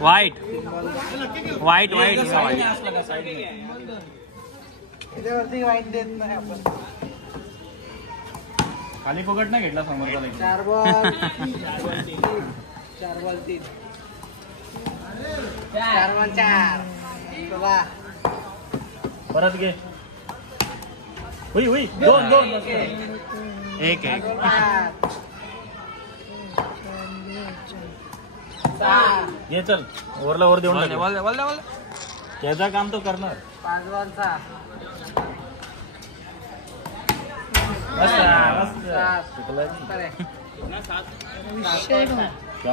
वाईट वाईट वाईट वाईट देत नाही आपण. खाली फुकट नाही घेतला समोरचा. 4 बॉल 4 बॉल 3 4 बॉल 4 बाबा परत घे. हुई हुई 2 एक ये चल ओव्हरला ओव्हर देऊन त्याचा काम तो करणार. 5 बॉल 6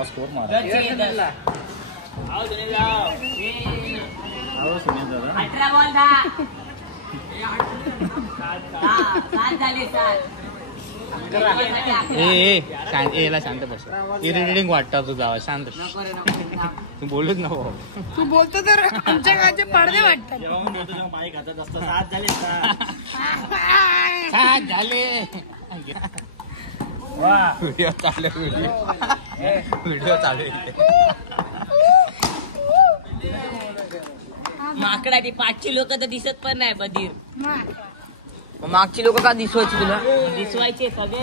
स्कोर मार. याला शांत बस. इरिटेटिंग वाटतं तुझा आवाज. शांत तू बोलूच नको. तू बोलतो तर आमच्या गावचे पडदे वाटतात. पाय खातात असतं. 7 झाले 7 झाले. वा व्हिडिओ चालू व्हिडिओ चालू माकडा ती 5ची लोक तर दिसत पण नाही. बधीर मागची लोक का दिसवायची तुला? दिसवायचे सगळे.